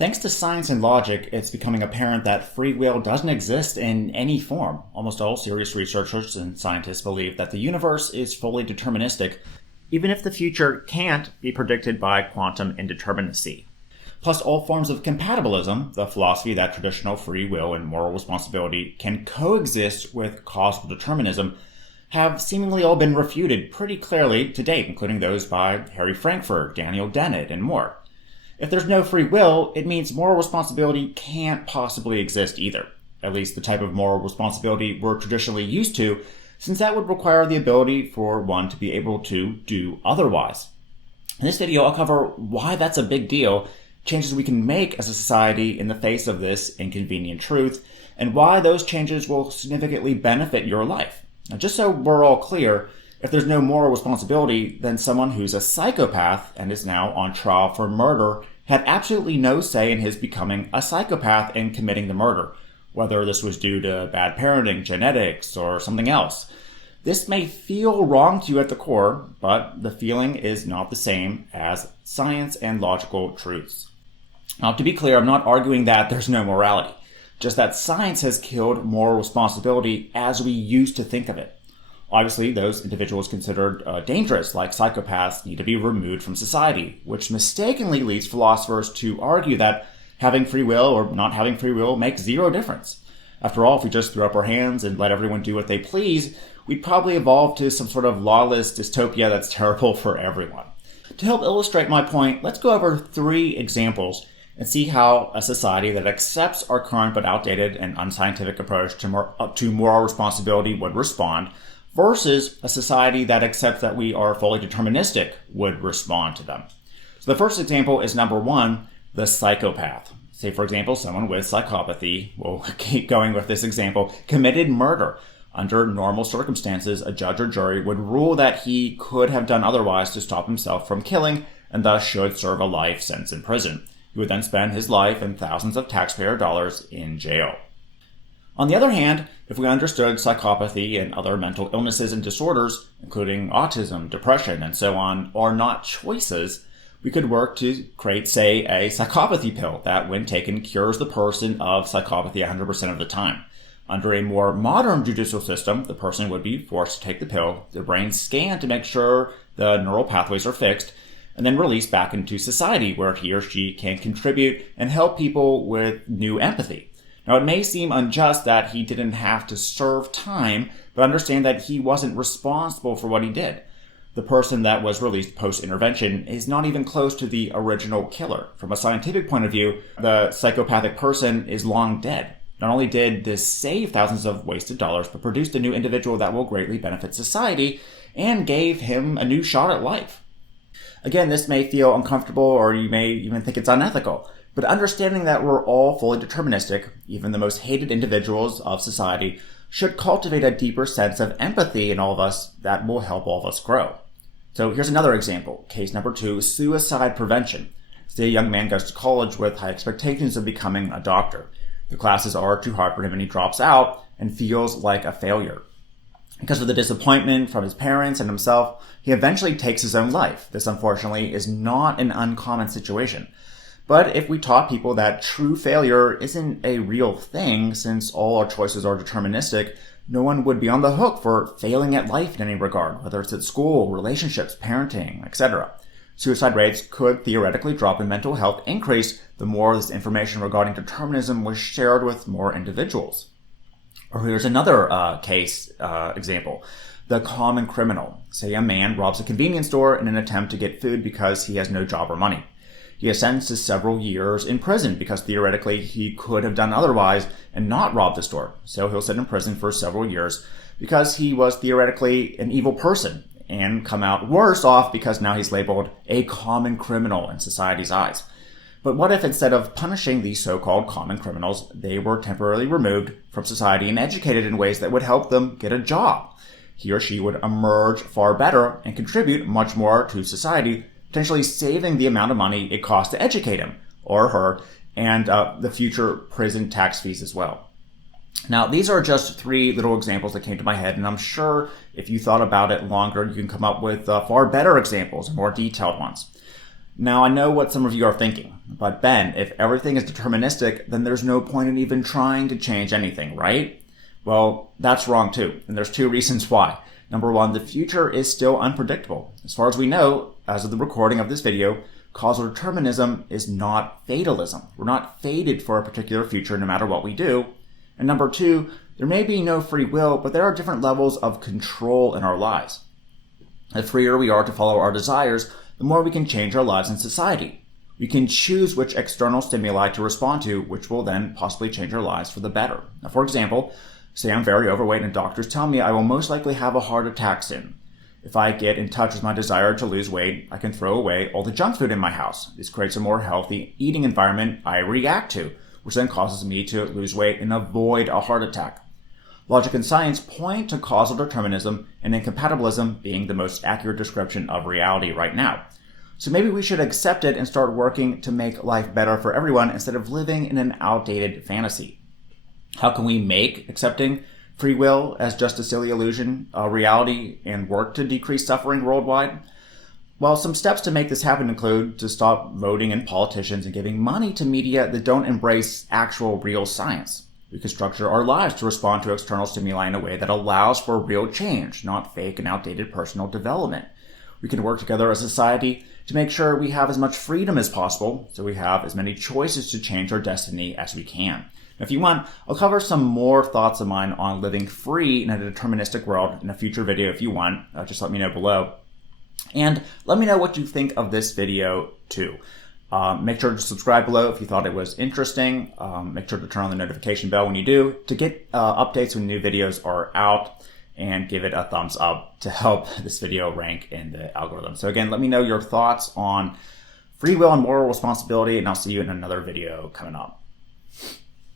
Thanks to science and logic, it's becoming apparent that free will doesn't exist in any form. Almost all serious researchers and scientists believe that the universe is fully deterministic, even if the future can't be predicted by quantum indeterminacy. Plus, all forms of compatibilism, the philosophy that traditional free will and moral responsibility can coexist with causal determinism, have seemingly all been refuted pretty clearly to date, including those by Harry Frankfurt, Dennet, and more. If there's no free will, it means moral responsibility can't possibly exist either. At least the type of moral responsibility we're traditionally used to, since that would require the ability for one to be able to do otherwise. In this video, I'll cover why that's a big deal, changes we can make as a society in the face of this inconvenient truth, and why those changes will significantly benefit your life. Now, just so we're all clear, if there's no moral responsibility, then someone who's a psychopath and is now on trial for murder had absolutely no say in his becoming a psychopath and committing the murder, whether this was due to bad parenting, genetics, or something else. This may feel wrong to you at the core, but the feeling is not the same as science and logical truths. Now, to be clear, I'm not arguing that there's no morality, just that science has killed moral responsibility as we used to think of it. Obviously, those individuals considered dangerous, like psychopaths, need to be removed from society, which mistakenly leads philosophers to argue that having free will or not having free will makes zero difference. After all, if we just threw up our hands and let everyone do what they please, we'd probably evolve to some sort of lawless dystopia that's terrible for everyone. To help illustrate my point, let's go over 3 examples and see how a society that accepts our current but outdated and unscientific approach to moral responsibility would respond, versus a society that accepts that we are fully deterministic would respond to them. So the first example is number 1, the psychopath. Say, for example, someone with psychopathy, we'll keep going with this example, committed murder. Under normal circumstances, a judge or jury would rule that he could have done otherwise to stop himself from killing and thus should serve a life sentence in prison. He would then spend his life and thousands of taxpayer dollars in jail. On the other hand, if we understood psychopathy and other mental illnesses and disorders, including autism, depression, and so on, are not choices, we could work to create, say, a psychopathy pill that, when taken, cures the person of psychopathy 100% of the time. Under a more modern judicial system, the person would be forced to take the pill, their brain scanned to make sure the neural pathways are fixed, and then released back into society where he or she can contribute and help people with new empathy. Now, it may seem unjust that he didn't have to serve time, but understand that he wasn't responsible for what he did. The person that was released post-intervention is not even close to the original killer. From a scientific point of view, the psychopathic person is long dead. Not only did this save thousands of wasted dollars, but produced a new individual that will greatly benefit society and gave him a new shot at life. Again, this may feel uncomfortable, or you may even think it's unethical. But understanding that we're all fully deterministic, even the most hated individuals of society, should cultivate a deeper sense of empathy in all of us that will help all of us grow. So here's another example. Case number 2, suicide prevention. Say a young man goes to college with high expectations of becoming a doctor. The classes are too hard for him and he drops out and feels like a failure. Because of the disappointment from his parents and himself, he eventually takes his own life. This, unfortunately, is not an uncommon situation. But if we taught people that true failure isn't a real thing, since all our choices are deterministic, no one would be on the hook for failing at life in any regard, whether it's at school, relationships, parenting, etc. Suicide rates could theoretically drop and mental health increase the more this information regarding determinism was shared with more individuals. Or here's another case example. The common criminal. Say a man robs a convenience store in an attempt to get food because he has no job or money. He is sentenced to several years in prison because theoretically he could have done otherwise and not robbed the store. So he'll sit in prison for several years because he was theoretically an evil person and come out worse off because now he's labeled a common criminal in society's eyes. But what if instead of punishing these so-called common criminals, they were temporarily removed from society and educated in ways that would help them get a job? He or she would emerge far better and contribute much more to society, potentially saving the amount of money it costs to educate him or her and the future prison tax fees as well. Now, these are just 3 little examples that came to my head, and I'm sure if you thought about it longer, you can come up with far better examples, more detailed ones. Now, I know what some of you are thinking, but Ben, if everything is deterministic, then there's no point in even trying to change anything, right? Well, that's wrong too, and there's 2 reasons why. Number 1, the future is still unpredictable. As far as we know, as of the recording of this video, causal determinism is not fatalism. We're not fated for a particular future no matter what we do. And number 2, there may be no free will, but there are different levels of control in our lives. The freer we are to follow our desires, the more we can change our lives in society. We can choose which external stimuli to respond to, which will then possibly change our lives for the better. Now, for example, say I'm very overweight and doctors tell me I will most likely have a heart attack soon. If I get in touch with my desire to lose weight, I can throw away all the junk food in my house. This creates a more healthy eating environment I react to, which then causes me to lose weight and avoid a heart attack. Logic and science point to causal determinism and incompatibilism being the most accurate description of reality right now. So maybe we should accept it and start working to make life better for everyone instead of living in an outdated fantasy. How can we make accepting free will as just a silly illusion a reality and work to decrease suffering worldwide? Well, some steps to make this happen include to stop voting in politicians and giving money to media that don't embrace actual real science. We can structure our lives to respond to external stimuli in a way that allows for real change, not fake and outdated personal development. We can work together as a society to make sure we have as much freedom as possible, so we have as many choices to change our destiny as we can. Now, if you want, I'll cover some more thoughts of mine on living free in a deterministic world in a future video if you want. Just let me know below. And let me know what you think of this video too. Make sure to subscribe below if you thought it was interesting. Make sure to turn on the notification bell when you do to get updates when new videos are out, and give it a thumbs up to help this video rank in the algorithm. So again, let me know your thoughts on free will and moral responsibility, and I'll see you in another video coming up.